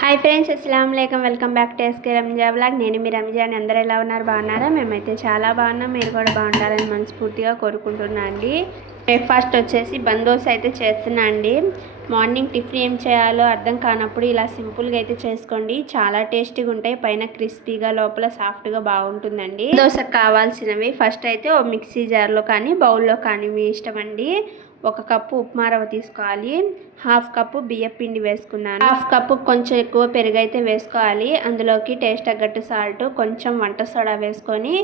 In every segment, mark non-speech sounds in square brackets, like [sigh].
Hi friends అస్సలం లేకం welcome back to SK Ranja blog నేను మీ రంజాన్ అందరూ ఎలా ఉన్నారు? బాగున్నారా? మేమైతే చాలా బాగున్నాం. మీరు కూడా బాగుంటారని మనస్ఫూర్తిగా కోరుకుంటున్నా అండి బ్రేక్ఫాస్ట్ వచ్చేసి బందోస్ అయితే చేస్తున్నా అండి. మార్నింగ్ టిఫిన్ ఏం చేయాలో అర్థం కానప్పుడు ఇలా సింపుల్గా అయితే చేసుకోండి. చాలా టేస్టీగా ఉంటాయి. పైన క్రిస్పీగా లోపల సాఫ్ట్గా బాగుంటుందండి. దోశకు కావాల్సినవి ఫస్ట్ అయితే ఓ మిక్సీ జార్లో కానీ బౌల్లో కానీ మీ ఇష్టం అండి. ఒక కప్పు ఉప్మా రవ్వ తీసుకోవాలి. హాఫ్ కప్పు బియ్యం పిండి వేసుకున్నాను. హాఫ్ కప్పు కొంచెం ఎక్కువ పెరుగు అయితే వేసుకోవాలి. అందులోకి టేస్ట్ తగ్గట్టు సాల్ట్ కొంచెం వంట సోడా వేసుకొని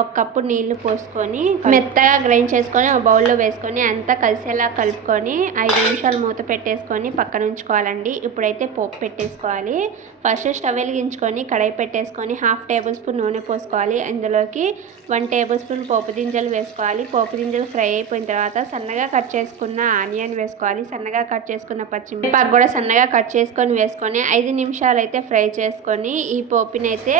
ఒక కప్పు నీళ్ళు పోసుకొని మెత్తగా గ్రైండ్ చేసుకొని ఒక బౌల్లో వేసుకొని అంతా కలిసేలా కలుపుకొని ఐదు నిమిషాలు మూత పెట్టేసుకొని పక్కన ఉంచుకోవాలండి. ఇప్పుడైతే పోపు పెట్టేసుకోవాలి. ఫస్ట్ స్టవ్ వెలిగించుకొని కడాయి పెట్టేసుకొని హాఫ్ టేబుల్ స్పూన్ నూనె పోసుకోవాలి. అందులోకి వన్ టేబుల్ స్పూన్ పోపు గింజలు వేసుకోవాలి. పోపు గింజలు ఫ్రై అయిపోయిన తర్వాత సన్నగా కట్ చేసుకున్న ఆనియన్ వేసుకోవాలి. సన్నగా కట్ చేసుకున్న పచ్చిమిరపాకు కూడా సన్నగా కట్ చేసుకొని వేసుకొని ఐదు నిమిషాలు అయితే ఫ్రై చేసుకొని ఈ పోపుని అయితే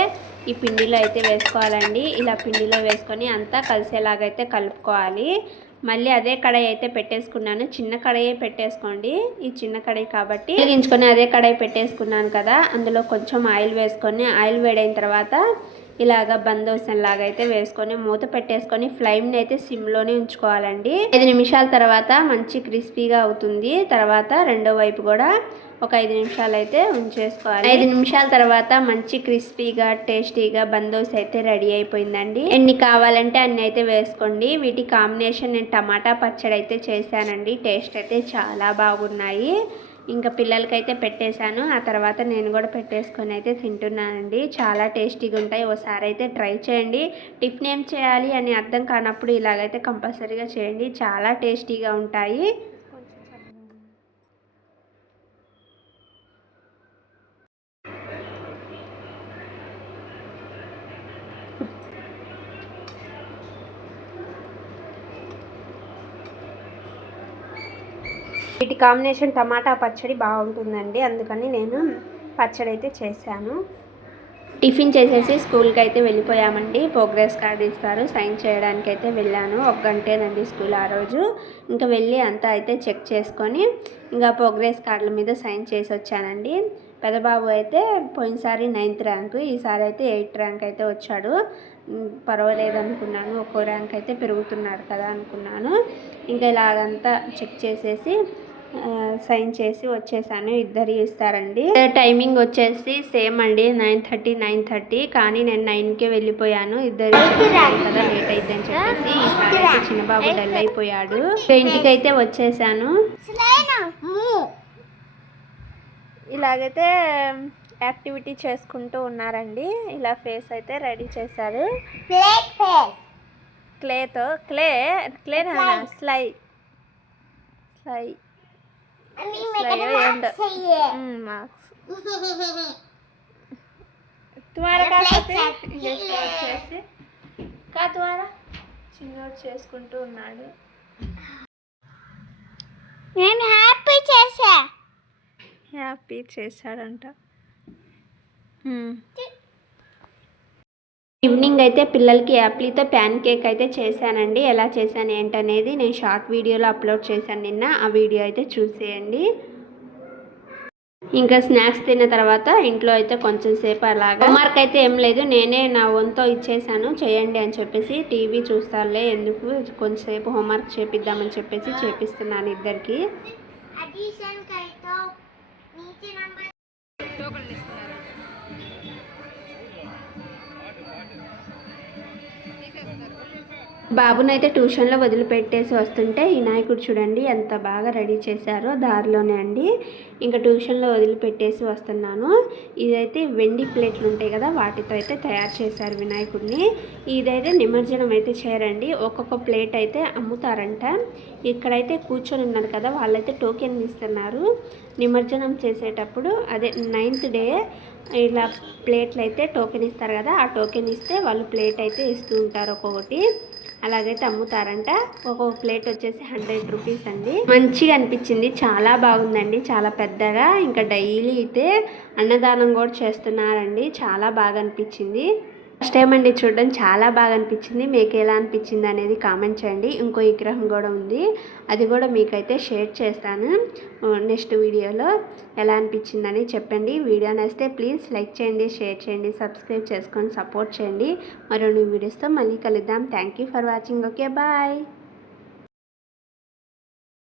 ఈ పిండిలో అయితే వేసుకోవాలండి. ఇలా పిండిలో వేసుకొని అంతా కలిసేలాగైతే కలుపుకోవాలి. మళ్ళీ అదే కడాయి అయితే పెట్టేసుకున్నాను. చిన్న కడాయి పెట్టేసుకోండి. ఈ చిన్న కడాయి కాబట్టి వెలిగించుకొని అదే కడాయి పెట్టేసుకున్నాను కదా. అందులో కొంచెం ఆయిల్ వేసుకొని ఆయిల్ వేడైన తర్వాత ఇలాగ బందోసం లాగా అయితే వేసుకొని మూత పెట్టేసుకొని ఫ్లేమ్ని అయితే సిమ్లోనే ఉంచుకోవాలండి. ఐదు నిమిషాల తర్వాత మంచి క్రిస్పీగా అవుతుంది. తర్వాత రెండో వైపు కూడా ఒక ఐదు నిమిషాలు అయితే ఉంచేసుకోవాలి. ఐదు నిమిషాల తర్వాత మంచి క్రిస్పీగా టేస్టీగా బందోస్ అయితే రెడీ అయిపోయిందండి. ఎన్ని కావాలంటే అన్ని అయితే వేసుకోండి. వీటి కాంబినేషన్ నేను టమాటా పచ్చడి అయితే చేశానండి. టేస్ట్ అయితే చాలా బాగున్నాయి. ఇంకా పిల్లలకైతే పెట్టేశాను. ఆ తర్వాత నేను కూడా పెట్టేసుకొని అయితే తింటున్నానండి. చాలా టేస్టీగా ఉంటాయి. ఒకసారి అయితే ట్రై చేయండి. టిఫిన్ ఏం చేయాలి అని అర్థం కానప్పుడు ఇలాగైతే కంపల్సరీగా చేయండి. చాలా టేస్టీగా ఉంటాయి. వీటి కాంబినేషన్ టమాటా పచ్చడి బాగుంటుందండి. అందుకని నేను పచ్చడి అయితే చేశాను. టిఫిన్ చేసేసి స్కూల్కి అయితే వెళ్ళిపోయామండి. ప్రోగ్రెస్ కార్డ్ ఇస్తారు. సైన్ చేయడానికి అయితే వెళ్ళాను. ఒక గంటేనండి స్కూల్ ఆ రోజు. ఇంకా వెళ్ళి అంతా అయితే చెక్ చేసుకొని ఇంకా ప్రోగ్రెస్ కార్డుల మీద సైన్ చేసి వచ్చానండి. పెదబాబు అయితే పోయినసారి నైన్త్ ర్యాంకు ఈసారి అయితే ఎయిత్ ర్యాంక్ అయితే వచ్చాడు. పర్వాలేదు అనుకున్నాను ఒక్కో ర్యాంక్ అయితే పెరుగుతున్నాడు కదా అనుకున్నాను. ఇంకా ఇలాగంతా చెక్ చేసేసి సైన్ చేసి వచ్చేసాను ఇద్దరు ఇస్తారండి. టైమింగ్ వచ్చేసి సేమ్ అండి నైన్ థర్టీ నైన్ థర్టీ కానీ నేను నైన్కే వెళ్ళిపోయాను. ఇద్దరు కదా లేట్ అయిద్దని చెప్పేసి ఈసారి చిన్నబాబు డల్ అయిపోయాడు. ఇంటికైతే వచ్చేసాను. ఇలాగైతే యాక్టివిటీ చేసుకుంటూ ఉన్నారండి. ఇలా ఫేస్ అయితే రెడీ చేశారు. క్లేతో క్లే క్లే స్లై. స్లై. [laughs] तुम्हारा కాకపోతే వచ్చేసి కా ద్వారా చిన్నోడు చేసుకుంటూ ఉన్నాడు నేను హ్యాపీ చేసా హ్యాపీ చేశాడంట ఈవినింగ్ అయితే పిల్లలకి యాప్లీతో ప్యాన్ కేక్ అయితే చేశానండి. ఎలా చేశాను ఏంటనేది నేను షార్ట్ వీడియోలో అప్లోడ్ చేశాను నిన్న. ఆ వీడియో అయితే చూసేయండి. ఇంకా స్నాక్స్ తిన్న తర్వాత ఇంట్లో అయితే కొంచెం సేపు అలాగా. హోంవర్క్ అయితే ఏం లేదు. నేనే నా వంతో ఇచ్చేసాను చేయండి అని చెప్పేసి టీవీ చూస్తారులే ఎందుకు? కొంచెంసేపు హోంవర్క్ చేపిద్దామని చెప్పేసి చేపిస్తున్నాను ఇద్దరికి. బాబునైతే ట్యూషన్లో వదిలిపెట్టేసి వస్తుంటే వినాయకుడు చూడండి ఎంత బాగా రెడీ చేశారో దారిలోనే అండి. ఇంకా ట్యూషన్లో వదిలిపెట్టేసి వస్తున్నాను. ఇదైతే వెండి ప్లేట్లు ఉంటాయి కదా వాటితో అయితే తయారు చేశారు వినాయకుడిని. ఇదైతే నిమజ్జనం అయితే చేయరండి. ఒక్కొక్క ప్లేట్ అయితే అమ్ముతారంట. ఇక్కడైతే కూర్చొని ఉన్నారు కదా వాళ్ళైతే టోకెన్ ఇస్తున్నారు. నిమజ్జనం చేసేటప్పుడు అదే నైన్త్ డే ఇలా ప్లేట్లు అయితే టోకెన్ ఇస్తారు కదా ఆ టోకెన్ ఇస్తే వాళ్ళు ప్లేట్ అయితే ఇస్తూ ఉంటారు ఒక్కొక్కటి. అలాగైతే అమ్ముతారంట. ఒక్కొక్క ప్లేట్ వచ్చేసి హండ్రెడ్ రూపీస్ అండి. మంచిగా అనిపించింది. చాలా బాగుందండి. చాలా పెద్దగా. ఇంకా డైలీ అయితే అన్నదానం కూడా చేస్తున్నారండి. చాలా బాగా అనిపించింది. ఫస్ట్ టైం అండి చూడడం. చాలా బాగా అనిపించింది. మీకు ఎలా అనిపించింది అనేది కామెంట్ చేయండి. ఇంకో విగ్రహం కూడా ఉంది. అది కూడా మీకైతే షేర్ చేస్తాను. నెక్స్ట్ వీడియోలో ఎలా అనిపించిందని చెప్పండి. వీడియో నచ్చితే ప్లీజ్ లైక్ చేయండి షేర్ చేయండి సబ్స్క్రైబ్ చేసుకొని సపోర్ట్ చేయండి. మరో వీడియోస్తో మళ్ళీ కలుద్దాం. Thank you for watching okay bye